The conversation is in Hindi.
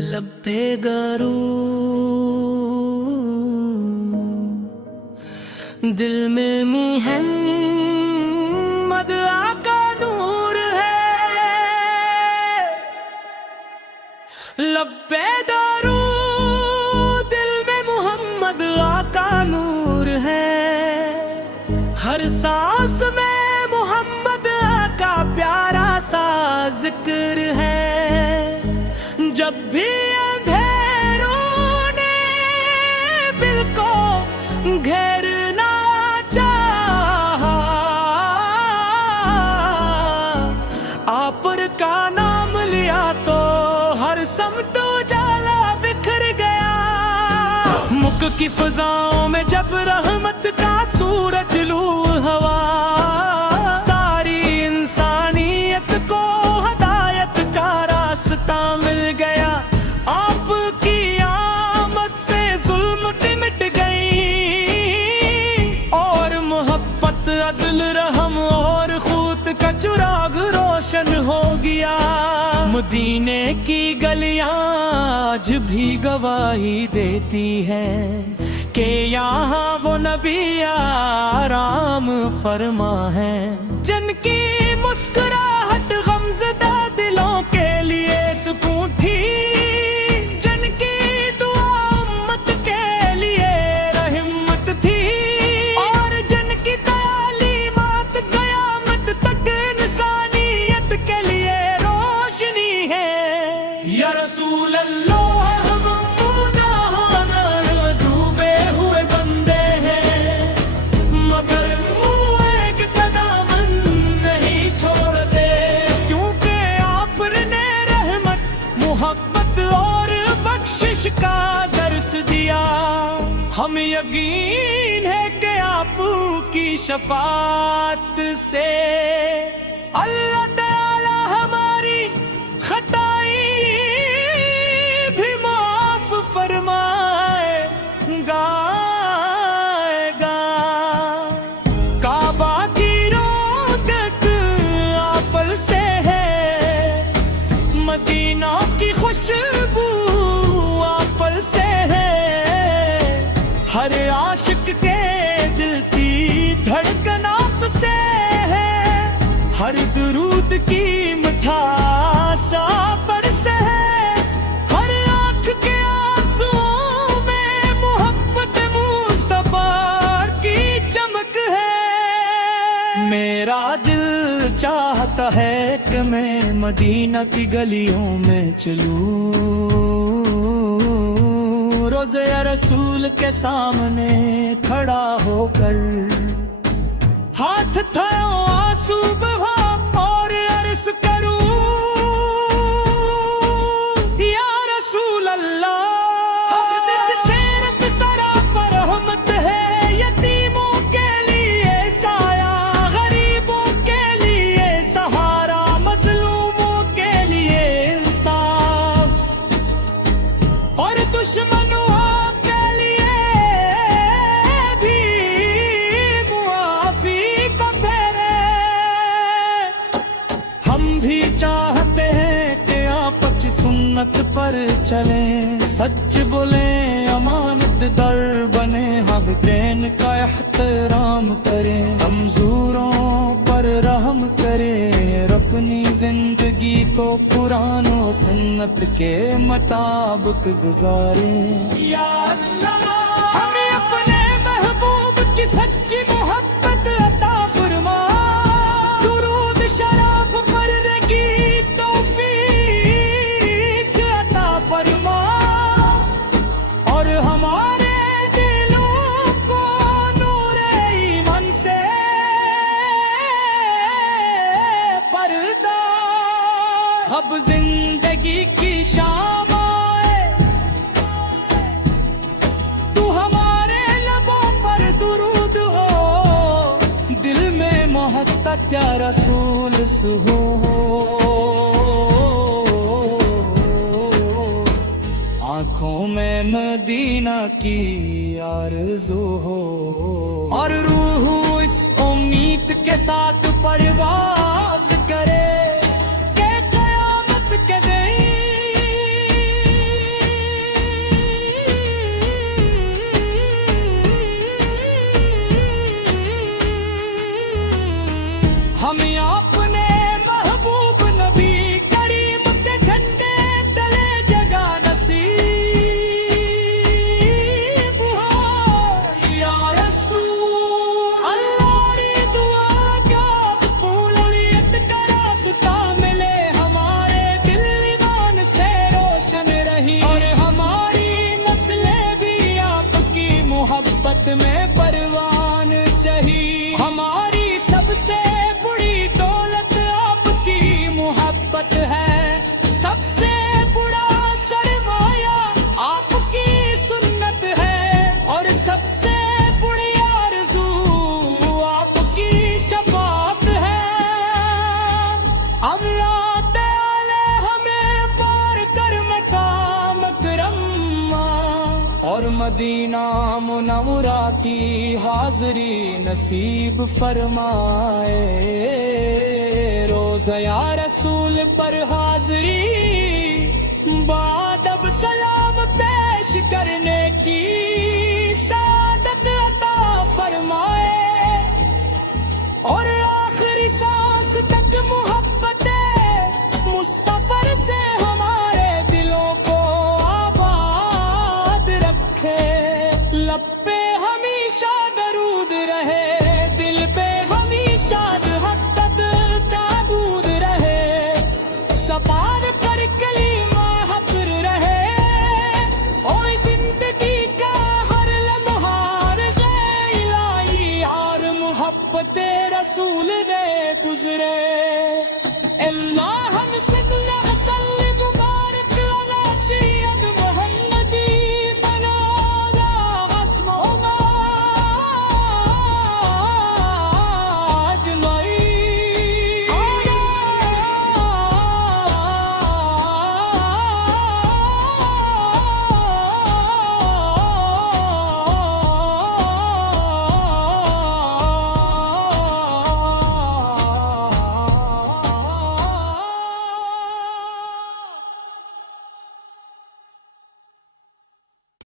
लब्बे गरू दिल में मोहम्मद आका नूर है। लब्बे गरू दिल में मोहम्मद आका नूर है। हर सांस में मोहम्मद आका प्यारा सा जिक्र है। जब भी अंधेरों ने दिल को घेरना चाहा, आप का नाम लिया तो हर समत उजाला बिखर गया। मुक की फजाओं में जब रहमत का सूरज लू हवा, सारी इंसानियत को हदायत का रास्ता मिल गया। आपकी आमद से जुल्म मिट गई और मोहब्बत अदल रहम और खूत का चिराग रोशन हो गया। मदीने की गलियां आज भी गवाही देती हैं कि यहाँ वो नबी आराम फरमा है। जिनकी मुस्कुराहट गमज़दा दिलों के लिए सुकून थी, जिनकी दुआ उम्मत के लिए रहमत थी, और जिनकी तालीमात क़यामत तक इंसानियत के लिए रोशनी है। या रसूल अल्लाह, हम गुनाहों में डूबे हुए बंदे हैं, मगर एक कदम नहीं छोड़ते, क्योंकि आपने रहमत, मोहब्बत और बख्शिश का दर्स दिया। हम यकीन है कि आपकी शफाअत से अल्लाह ताला हमारी खताई भी माफ फरमाएगा। काबा की रौनक आपल से है, मदीना की खुशबू आपल से है। हर आशिक के दिल की धड़कन आप से है। हर दुरूद की मिठास आप से है। हर आँख के आंसुओं में मोहब्बत मुस्तफा की चमक है। मेरा दिल चाहता है कि मैं मदीना की गलियों में चलूं, रोज़े रसूल के सामने खड़ा होकर हाथ थाओ आंसू बहा और अर्ज़ करूं, या रसूल अल्लाह, हक़ सीरत सरापर रहमत है। यतीमों के लिए साया, गरीबों के लिए सहारा, मज़लूमों के लिए इंसाफ, और दुश्मनों के लिए भी मुआफ़ी का फेरे। हम भी चाहते हैं कि आप अच्छी सुन्नत पर चलें, सच बोलें, अमानत दर बने, वालिदैन का एहतराम करें, कमजोरों पर रहम करें, अपनी जिंदगी को कुरान और सुन्नत के मुताबिक गुजारें। या अल्लाह, हमें अपने महबूब की सच्ची मोहब्बत अता फरमा, दुरूद शराफ पढ़ने की तौफीक अता फरमा, और हमारे दिलों को नूरे ईमान से पर्दा, अब जिंदगी की शाम आए, तू हमारे लबों पर दुरूद हो, दिल में मोहब्बत या रसूल हो, आँखों में मदीना की आरज़ू हो, और रूह इस उम्मीद के साथ परवाज़ करे कि क़यामत के दिन और मदीना मुनव्वरा की हाज़री नसीब फरमाए। रोज़ा या रसूल पर हाज़री